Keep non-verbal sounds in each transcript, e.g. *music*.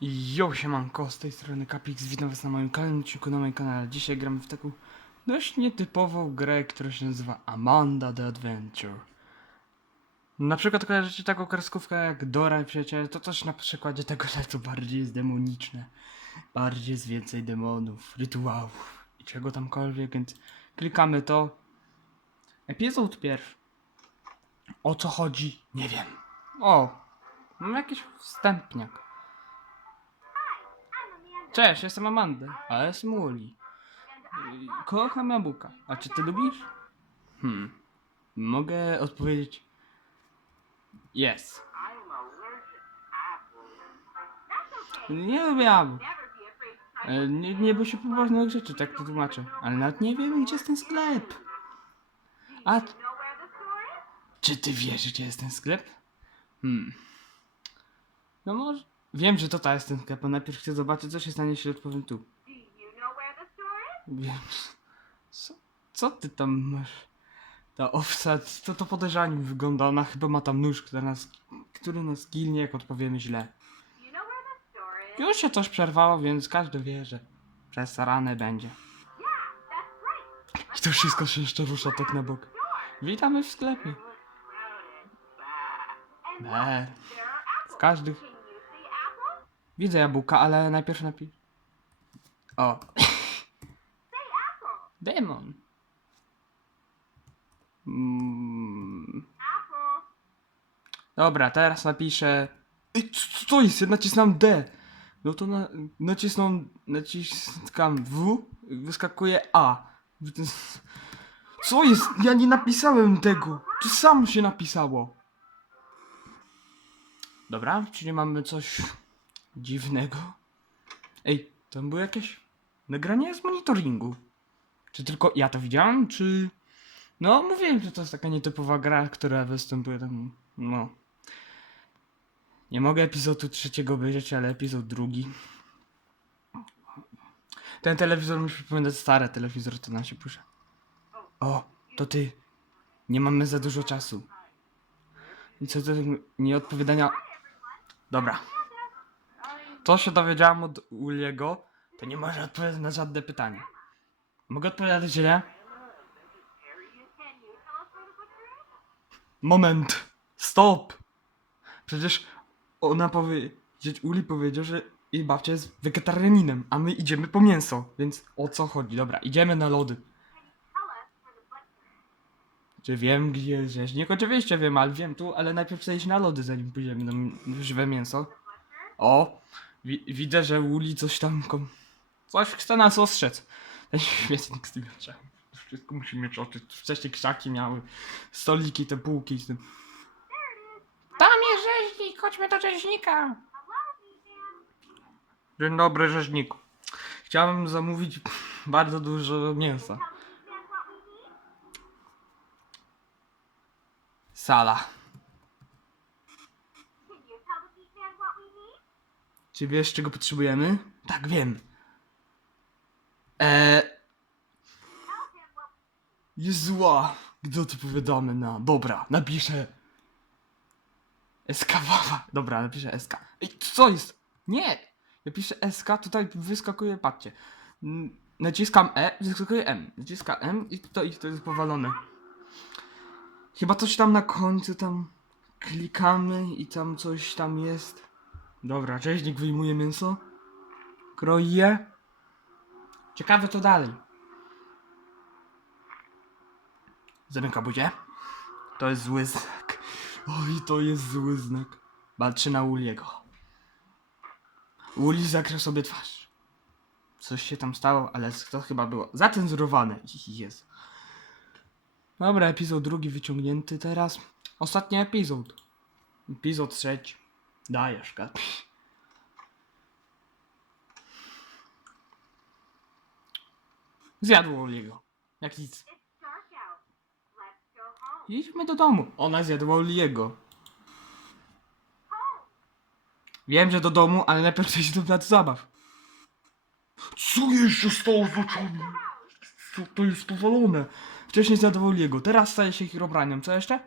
Jo, siemanko, z tej strony Capix, witam was na moim kolejnym odcinku na moim kanale. Dzisiaj gramy w taką dość nietypową grę, która się nazywa Amanda the Adventure. Na przykład kojarzycie taką kreskówkę jak Dora i to też na przykładzie tego, że to bardziej jest demoniczne. Bardziej jest więcej demonów, rytuałów i czego tamkolwiek, więc klikamy to. Epizod pierwszy. O co chodzi? Nie wiem. O, mam jakiś wstępniak. Cześć, jestem Amanda, a jestem Uli. Kocham jabłka. A czy ty lubisz? Hmm. Mogę odpowiedzieć. Yes. Nie lubię jabłek. E, Nie, nie by się poważnych rzeczy, tak to tłumaczę. Ale nawet nie wiem, gdzie jest ten sklep. A czy ty wiesz, gdzie jest ten sklep? Hmm. No może... Wiem, że to ta jest ten sklep, a najpierw chcę zobaczyć, co się stanie, jeśli odpowiem tu. Wiem. Co, co ty tam masz? Ta owca, to to podejrzanie wygląda. Ona chyba ma tam nóż, który nas, który nas gilnie, jak odpowiemy źle. Już się coś przerwało, więc każdy wie, że przesrane będzie. I to wszystko się jeszcze rusza tak na bok. Witamy w sklepie. Be. W każdych... Widzę jabłka, ale najpierw napi... O, demon. Mm. Dobra, teraz napiszę. Ej, co, jest? Ja nacisnąłem D. No to na, nacisnął, naciskam W, wyskakuje A. Co jest? Ja nie napisałem tego. To samo się napisało. Dobra, czyli mamy coś dziwnego. Ej, tam było jakieś nagranie z monitoringu. Czy tylko ja to widziałem, czy... No, mówiłem, że to jest taka nietypowa gra, która występuje tam, no... Nie mogę epizodu trzeciego obejrzeć, ale epizod drugi. Ten telewizor mi przypomina stary telewizor, to nam się puszcza. O, to ty. Nie mamy za dużo czasu. I co do nieodpowiadania... Dobra. To się dowiedziałam od Uliego, to nie może odpowiadać na żadne pytanie. Mogę odpowiadać źle? Moment! Stop! Przecież ona powie... Uli powiedział, że jej babcia jest wegetarianinem, a my idziemy po mięso, więc o co chodzi? Dobra, idziemy na lody. Czy wiem, gdzie jest rzeźnik? Oczywiście wiem, ale wiem tu, ale najpierw chcę na lody, zanim pójdziemy na żywe mięso. O! Wi widzę, że Uli coś tam... Kom... Coś chce nas ostrzec. *laughs* Ten śmietnik z tym oczami. Wszystko musi mieć oczy. Wcześniej krzaki miały, stoliki, te półki z tym. Tam jest rzeźnik, chodźmy do rzeźnika. Dzień dobry, rzeźniku. Chciałem zamówić *laughs* bardzo dużo mięsa. Sala. Czy wiesz, czego potrzebujemy? Tak, wiem. Eee, zła, gdy odpowiadamy na... Dobra, napiszę... Eskawawa. *laughs* Dobra, napiszę SK. Ej, co jest? Nie! Napiszę SK, tutaj wyskakuje, patrzcie. Naciskam E, wyskakuje M. Naciskam M i to, i to jest powalone. Chyba coś tam na końcu tam klikamy i tam coś tam jest. Dobra, rzeźnik wyjmuje mięso. Kroi je. Ciekawe co dalej. Zamyka buzię. To jest zły znak. Oj, to jest zły znak. Patrzy na Uliego. Uli zakrył sobie twarz. Coś się tam stało, ale to chyba było zacenzurowane. Jest. Dobra, epizod drugi wyciągnięty teraz. Ostatni epizod. Epizod trzeci. Dajesz, Kat. Zjadło Uliego. Jak nic. Idźmy do domu. Ona zjadła. Home. Wiem, że do domu, ale najpierw iść do placu zabaw. Co jeszcze stało z oczami? Co to jest powalone? Wcześniej zjadła Uliego, teraz staje się Herobrinem. Co jeszcze?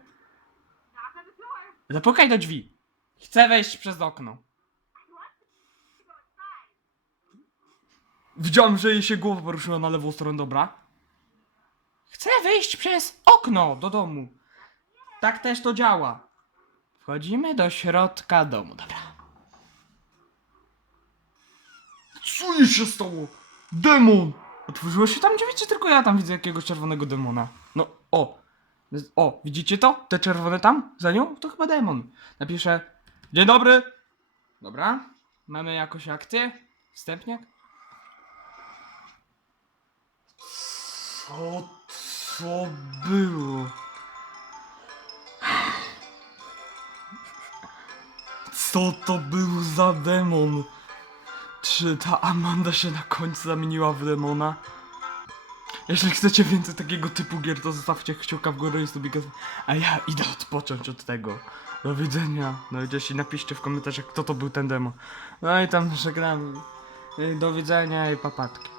Zapukaj do drzwi. Chcę wejść przez okno. Widziałem, że jej się głowa poruszyła na lewą stronę, dobra. Chcę wyjść przez okno do domu. Tak też to działa. Wchodzimy do środka domu, dobra. Co jej się stało? Demon! Otworzyło się tam drzwi, czy tylko ja tam widzę jakiegoś czerwonego demona? No, o! O, widzicie to? Te czerwone tam? Za nią? To chyba demon. Napiszę Dzień dobry! Dobra. Mamy jakąś akcję? Wstępniak? Co to było? Co to był za demon? Czy ta Amanda się na końcu zamieniła w demona? Jeśli chcecie więcej takiego typu gier, to zostawcie kciuka w górę i subika. A ja idę odpocząć od tego. Do widzenia. No i i napiszcie w komentarzach, kto to był ten demon. No i tam żegnamy. Do widzenia i papatki.